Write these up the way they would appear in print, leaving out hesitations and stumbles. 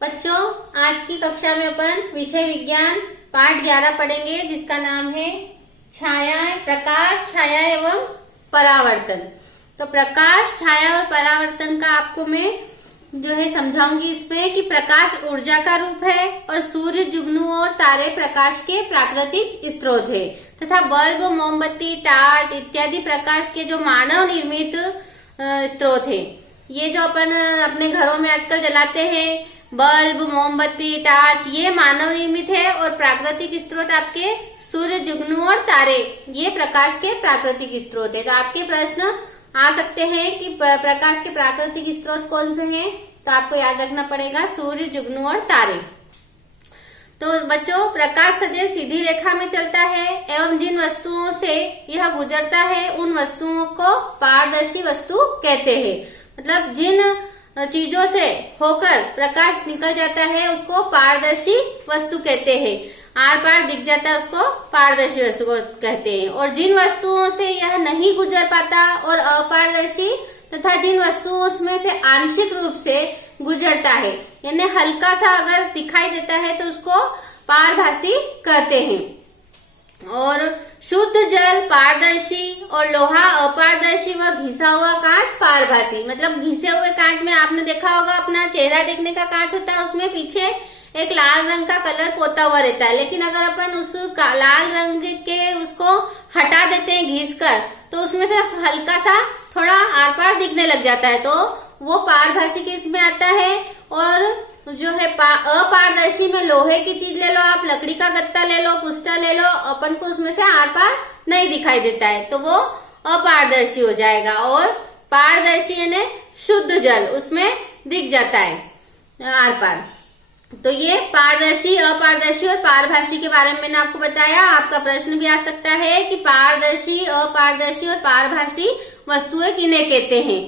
बच्चों, आज की कक्षा में अपन विषय विज्ञान पाठ 11 पढ़ेंगे, जिसका नाम है छायाएं, प्रकाश, छाया एवं परावर्तन। तो प्रकाश, छाया और परावर्तन का आपको मैं जो है समझाऊंगी इसमें कि प्रकाश ऊर्जा का रूप है और सूर्य, जुगनू और तारे प्रकाश के प्राकृतिक स्रोत है तथा बल्ब, मोमबत्ती, टार्च इत्यादि प्रकाश के जो मानव निर्मित स्रोत है। ये जो अपन अपने घरों में आजकल जलाते हैं, बल्ब, मोमबत्ती, टार्च, ये मानव निर्मित है और प्राकृतिक स्रोत आपके सूर्य, जुगनू और तारे ये प्रकाश के प्राकृतिक स्रोत है। तो आपके प्रश्न आ सकते हैं कि प्रकाश के प्राकृतिक स्रोत कौन से हैं, तो आपको याद रखना पड़ेगा सूर्य, जुगनू और तारे। तो बच्चों, प्रकाश सदैव सीधी रेखा में चलता है एवं जिन वस्तुओं से यह गुजरता है उन वस्तुओं को पारदर्शी वस्तु कहते हैं। मतलब जिन चीजों से होकर प्रकाश निकल जाता है उसको पारदर्शी वस्तु कहते हैं। आर पार दिख जाता है उसको पारदर्शी वस्तु को कहते हैं। और जिन वस्तुओं से यह नहीं गुजर पाता और अपारदर्शी तथा जिन वस्तुओं में से आंशिक रूप से गुजरता है, यानी हल्का सा अगर दिखाई देता है तो उसको पारभासी कहते हैं। और शुद्ध जल पारदर्शी और लोहा अपारदर्शी व घिसा हुआ कांच पारभासी। मतलब घिसे हुए कांच में आपने देखा होगा, अपना चेहरा देखने का कांच होता है, उसमें पीछे एक लाल रंग का कलर पोता हुआ रहता है। लेकिन अगर अपन उस लाल रंग के उसको हटा देते हैं घिस कर, तो उसमें से हल्का सा थोड़ा आर पार दिखने लग जाता है, तो वो पारभासी के इसमें आता है। और जो है अपारदर्शी में लोहे की चीज ले लो आप, लकड़ी का गत्ता ले लो, पुष्टा ले लो, अपन को उसमें से आर पार नहीं दिखाई देता है, तो वो अपारदर्शी हो जाएगा। और पारदर्शी यानी शुद्ध जल, उसमें दिख जाता है आर पार। तो ये पारदर्शी, अपारदर्शी और पारभासी के बारे में मैंने आपको बताया। आपका प्रश्न भी आ सकता है कि पारदर्शी, अपारदर्शी और पारभासी वस्तुएं किन्हें कहते हैं,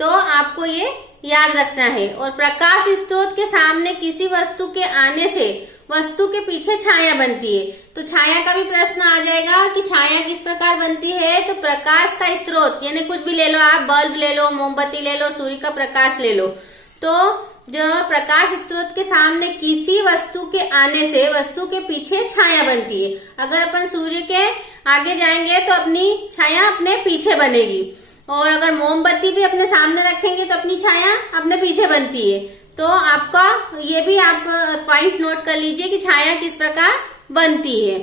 तो आपको ये याद रखना है। और प्रकाश स्रोत के सामने किसी वस्तु के आने से वस्तु के पीछे छाया बनती है। तो छाया का भी प्रश्न आ जाएगा कि छाया किस प्रकार बनती है। तो प्रकाश का स्रोत यानी कुछ भी ले लो आप, बल्ब ले लो, मोमबत्ती ले लो, सूर्य का प्रकाश ले लो, तो जो प्रकाश स्रोत के सामने किसी वस्तु के आने से वस्तु के पीछे छाया बनती है। अगर अपन सूर्य के आगे जाएंगे तो अपनी छाया अपने पीछे बनेगी, और अगर मोमबत्ती भी अपने सामने रखेंगे तो अपनी छाया अपने पीछे बनती है। तो आपका ये भी आप पॉइंट नोट कर लीजिए कि छाया किस प्रकार बनती है।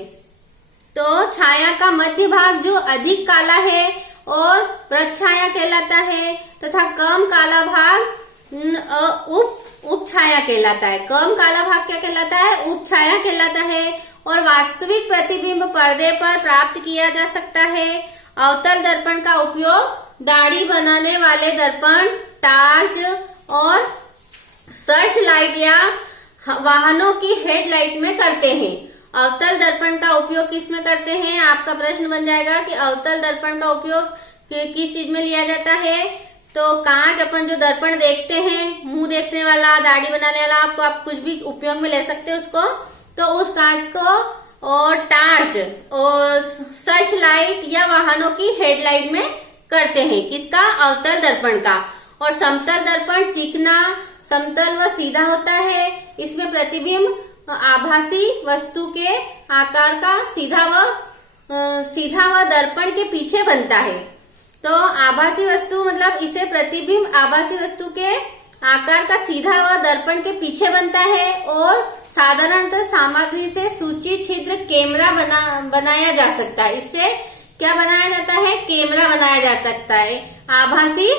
तो छाया का मध्य भाग जो अधिक काला है और प्रच्छाया कहलाता है तथा कम काला भाग उप छाया कहलाता है। कम काला भाग क्या कहलाता है? उप छाया कहलाता है। और वास्तविक प्रतिबिंब पर्दे पर प्राप्त किया जा सकता है। अवतल दर्पण का उपयोग दाढ़ी बनाने वाले दर्पण, टार्च और सर्च लाइट या वाहनों की हेडलाइट में करते हैं। अवतल दर्पण का उपयोग किस में करते हैं? आपका प्रश्न बन जाएगा कि अवतल दर्पण का उपयोग किस चीज में लिया जाता है। तो कांच, अपन जो दर्पण देखते हैं, मुंह देखने वाला, दाढ़ी बनाने वाला, आप कुछ भी उपयोग में ले सकते हैं उसको, तो उस कांच को और टार्च और सर्च लाइट या वाहनों की हेडलाइट में करते हैं। किसका? अवतल दर्पण का। और समतल दर्पण चिकना, समतल व सीधा होता है। इसमें प्रतिबिंब आभासी वस्तु के आकार का सीधा व दर्पण के पीछे बनता है। तो आभासी वस्तु मतलब इसे प्रतिबिंब आभासी वस्तु के आकार का सीधा व दर्पण के पीछे बनता है। और साधारणतः सामग्री से सूची छिद्र कैमरा बनाया जा सकता है। इससे क्या बनाया जाता है? कैमरा बनाया जा सकता है आभासी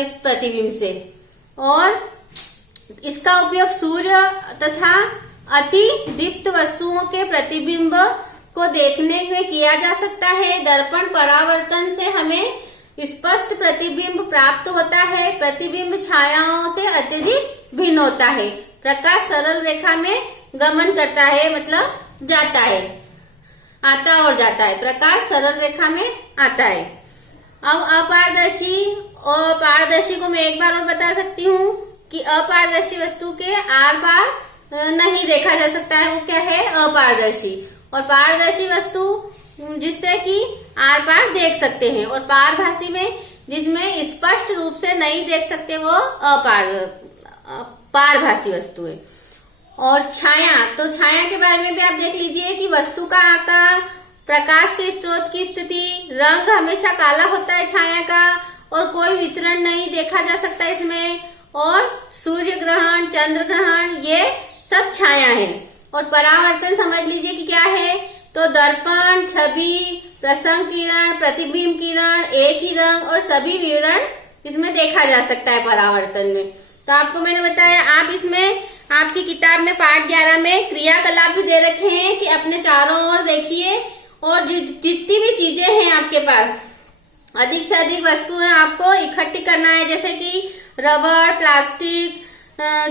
इस प्रतिबिंब से। और इसका उपयोग सूर्य तथा अति दीप्त वस्तुओं के प्रतिबिंब को देखने में किया जा सकता है। दर्पण परावर्तन से हमें स्पष्ट प्रतिबिंब प्राप्त होता है। प्रतिबिंब छायाओं से अत्यधिक भिन्न होता है। प्रकाश सरल रेखा में गमन करता है, मतलब जाता है, आता और जाता है। प्रकाश सरल रेखा में आता है। अब अपारदर्शी और पारदर्शी को मैं एक बार और बता सकती हूँ कि अपारदर्शी वस्तु के आर पार नहीं देखा जा सकता है, वो क्या है? अपारदर्शी। और पारदर्शी वस्तु जिससे कि आर पार देख सकते हैं। और पारभासी में जिसमें स्पष्ट रूप से नहीं देख सकते, वो पारभासी वस्तु है। और छाया, तो छाया के बारे में भी आप देख लीजिए कि वस्तु का आकार, प्रकाश के स्रोत की स्थिति, रंग हमेशा काला होता है छाया का, और कोई वितरण नहीं देखा जा सकता इसमें, और सूर्य ग्रहण, चंद्र ग्रहण, ये सब छाया है। और परावर्तन समझ लीजिए कि क्या है, तो दर्पण, छवि, प्रसंग किरण, प्रतिबिंब किरण, एक ही रंग और सभी विवरण इसमें देखा जा सकता है परावर्तन में। तो आपको मैंने बताया, आप इसमें आपकी किताब में पाठ 11 में क्रियाकलाप भी दे रखे हैं कि अपने चारों ओर देखिए, और जितनी भी चीजें हैं आपके पास, अधिक से अधिक वस्तुएं आपको इकट्ठी करना है, जैसे कि रबड़, प्लास्टिक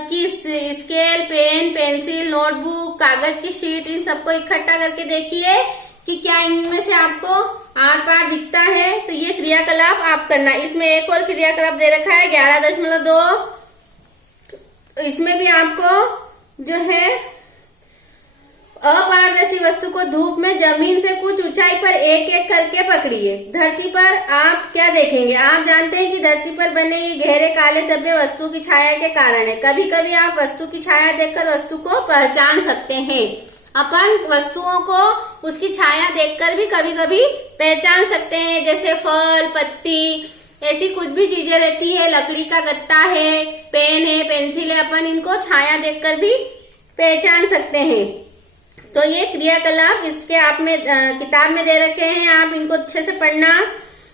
की स्केल, पेन, पेंसिल, नोटबुक, कागज की शीट, इन सबको इकट्ठा करके देखिए कि क्या इनमें से आपको आर पार दिखता है। तो ये क्रियाकलाप आप करना। इसमें एक और क्रियाकलाप दे रखा है 11.2, इसमें भी आपको जो है अपारदर्शी वस्तु को धूप में जमीन से कुछ ऊंचाई पर एक एक करके पकड़िए। धरती पर आप क्या देखेंगे, आप जानते हैं कि धरती पर बने ये गहरे काले धब्बे वस्तु की छाया के कारण है। कभी कभी आप वस्तु की छाया देखकर वस्तु को पहचान सकते हैं। अपन वस्तुओं को उसकी छाया देखकर भी कभी कभी पहचान सकते हैं, जैसे फल, पत्ती, ऐसी कुछ भी चीजें रहती है, लकड़ी का गत्ता है, पेन है, पेंसिल है, अपन इनको छाया देखकर भी पहचान सकते हैं। तो ये क्रियाकलाप इसके आप में किताब में दे रखे हैं, आप इनको अच्छे से पढ़ना।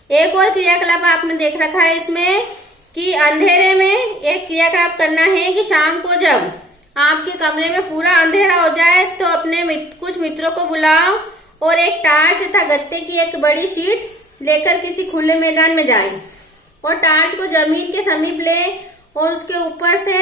एक और क्रियाकलाप आपने देख रखा है इसमें कि अंधेरे में एक क्रियाकलाप करना है कि शाम को जब आपके कमरे में पूरा अंधेरा हो जाए तो अपने कुछ मित्रों को बुलाओ और एक टार्च तथा गत्ते की एक बड़ी शीट लेकर किसी खुले मैदान में जाएं और टार्च को जमीन के समीप ले और उसके ऊपर से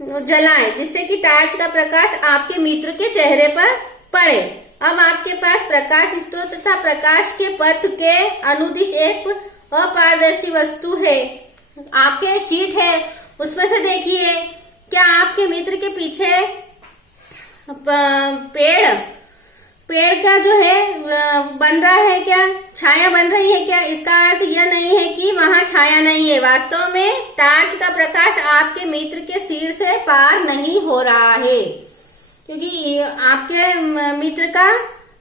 जलाएं, जिससे कि टार्च का प्रकाश आपके मित्र के चेहरे पर पड़े। अब आपके पास प्रकाश स्रोत तथा प्रकाश के पथ के अनुदिश एक अपारदर्शी वस्तु है, आपके शीट है, उसमें से देखिए क्या आपके मित्र के पीछे पेड़ का जो है बन रहा है, क्या छाया बन रही है क्या? इसका अर्थ यह नहीं है कि वहां छाया नहीं है। वास्तव में टार्च का प्रकाश आपके मित्र के सिर से पार नहीं हो रहा है, क्योंकि आपके मित्र का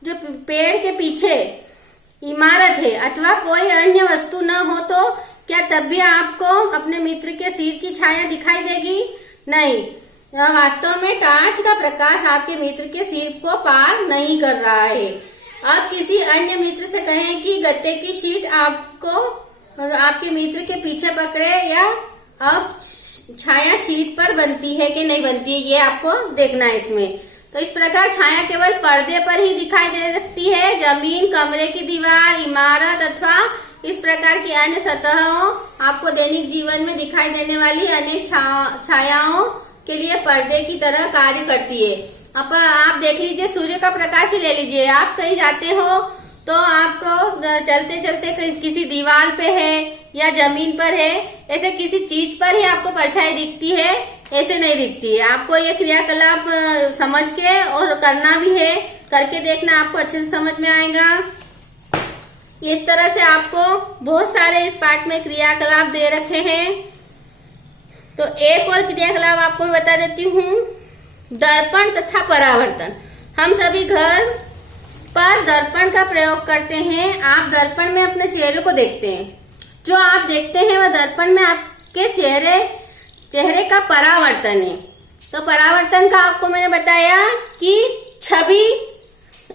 जो पेड़ के पीछे इमारत है अथवा कोई अन्य वस्तु न हो तो क्या तब भी आपको अपने मित्र के सिर की छाया दिखाई देगी? नहीं। वास्तव में टार्च का प्रकाश आपके मित्र के सिर को पार नहीं कर रहा है। अब किसी अन्य मित्र से कहें कि गत्ते की शीट आपको आपके मित्र के पीछे पकड़े, या अब छाया शीट पर बनती है कि नहीं बनती है, ये आपको देखना है इसमें। तो इस प्रकार छाया केवल पर्दे पर ही दिखाई दे सकती है। जमीन, कमरे की दीवार, इमारत अथवा इस प्रकार की अन्य सतहों, आपको दैनिक जीवन में दिखाई देने वाली अनेक छायाओं के लिए पर्दे की तरह कार्य करती है। अब आप देख लीजिए, सूर्य का प्रकाश ही ले लीजिए। आप कहीं जाते हो तो आपको चलते चलते किसी दीवार पे है या जमीन पर है, ऐसे किसी चीज पर ही आपको परछाई दिखती है, ऐसे नहीं दिखती है। आपको ये क्रियाकलाप समझ के और करना भी है, करके देखना, आपको अच्छे से समझ में आएगा। इस तरह से आपको बहुत सारे इस पाठ में क्रियाकलाप दे रखे हैं। तो एक और क्रियाकलाप आपको बता देती हूँ, दर्पण तथा परावर्तन। हम सभी घर पर दर्पण का प्रयोग करते हैं। आप दर्पण में अपने चेहरे को देखते हैं, जो आप देखते हैं वह दर्पण में आपके चेहरे का परावर्तन है। तो परावर्तन का आपको मैंने बताया कि छवि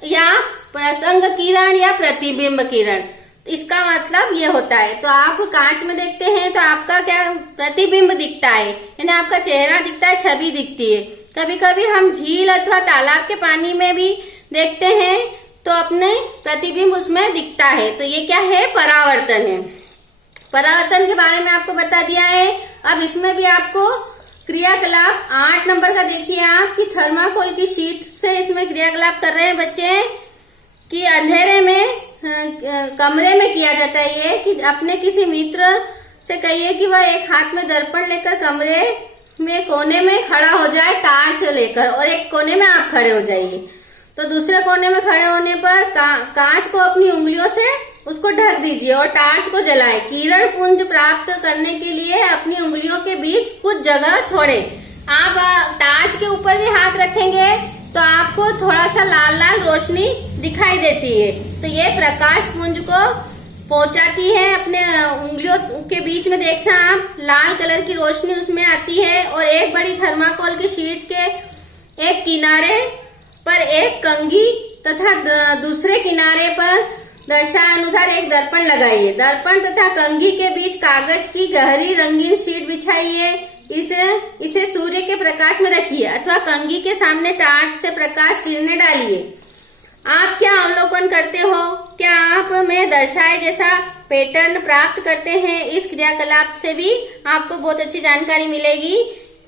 या प्रसंग किरण या प्रतिबिंब किरण, इसका मतलब ये होता है। तो आप कांच में देखते हैं तो आपका क्या प्रतिबिंब दिखता है, यानी आपका चेहरा दिखता है, छवि दिखती है। कभी कभी हम झील अथवा तालाब के पानी में भी देखते हैं तो अपने प्रतिबिंब उसमें दिखता है। तो ये क्या है? परावर्तन है। परावर्तन के बारे में आपको बता दिया है। अब इसमें भी आपको क्रियाकलाप 8 नंबर का देखिए आप कि थर्माकोल की शीट से इसमें क्रियाकलाप कर रहे हैं बच्चे कि अंधेरे में कमरे में किया जाता है ये कि अपने किसी मित्र से कहिए कि वह एक हाथ में दर्पण लेकर कमरे में कोने में खड़ा हो जाए टार्च लेकर, और एक कोने में आप खड़े हो जाइए। तो दूसरे कोने में खड़े होने पर कांच को अपनी उंगलियों से उसको ढक दीजिए और टार्च को जलाएं। किरण पुंज प्राप्त करने के लिए अपनी उंगलियों के बीच कुछ जगह छोड़ें। आप टार्च के ऊपर भी हाथ रखेंगे तो आपको थोड़ा सा लाल लाल रोशनी दिखाई देती है। तो ये प्रकाश पुंज को पहुंचाती है अपने उंगलियों के बीच में। देखना आप, लाल कलर की रोशनी उसमें आती है और एक बड़ी थर्माकोल की शीट के एक किनारे पर एक कंघी तथा दूसरे किनारे पर दर्शानुसार एक दर्पण लगाइए। दर्पण तथा कंघी के बीच कागज की गहरी रंगीन शीट बिछाइए। इसे सूर्य के प्रकाश में रखिए अथवा कंघी के सामने टार्च से प्रकाश किरणें डालिए। आप क्या अवलोकन करते हो? क्या आप में दर्शाए जैसा पैटर्न प्राप्त करते हैं? इस क्रियाकलाप से भी आपको बहुत अच्छी जानकारी मिलेगी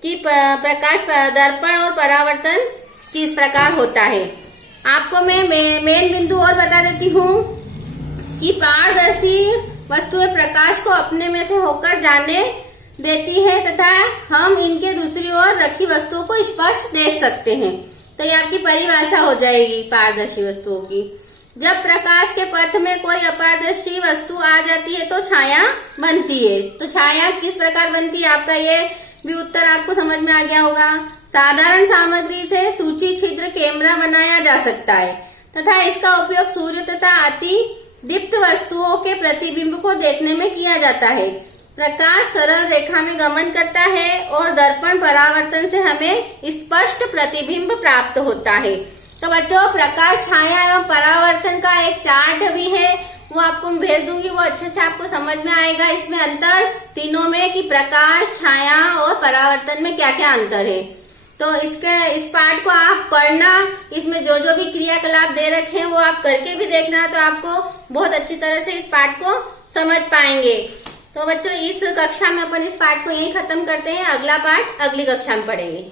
कि प्रकाश दर्पण और परावर्तन किस प्रकार होता है। आपको मैं मेन बिंदु और बता देती हूँ कि पारदर्शी वस्तुएं प्रकाश को अपने में से होकर जाने देती है तथा हम इनके दूसरी ओर रखी वस्तुओं को स्पष्ट देख सकते हैं। तो ये आपकी परिभाषा हो जाएगी पारदर्शी वस्तुओं की। जब प्रकाश के पथ में कोई अपारदर्शी वस्तु आ जाती है तो छाया बनती है। तो छाया किस प्रकार बनती है, आपका ये भी उत्तर आपको समझ में आ गया होगा। साधारण सामग्री से सूची छिद्र कैमरा बनाया जा सकता है तथा इसका उपयोग सूर्य तथा अति दीप्त वस्तुओं के प्रतिबिंब को देखने में किया जाता है। प्रकाश सरल रेखा में गमन करता है और दर्पण परावर्तन से हमें स्पष्ट प्रतिबिंब प्राप्त होता है। तो बच्चों, प्रकाश, छाया एवं परावर्तन का एक चार्ट भी है, वो आपको मैं भेज दूंगी, वो अच्छे से आपको समझ में आएगा। इसमें अंतर तीनों में कि प्रकाश, छाया और परावर्तन में क्या क्या अंतर है। तो इस पाठ को आप पढ़ना, इसमें जो जो भी क्रियाकलाप दे रखे हैं वो आप करके भी देखना, तो आपको बहुत अच्छी तरह से इस पाठ को समझ पाएंगे। तो बच्चों, इस कक्षा में अपन इस पाठ को यहीं खत्म करते हैं। अगला पाठ अगली कक्षा में पढ़ेंगे।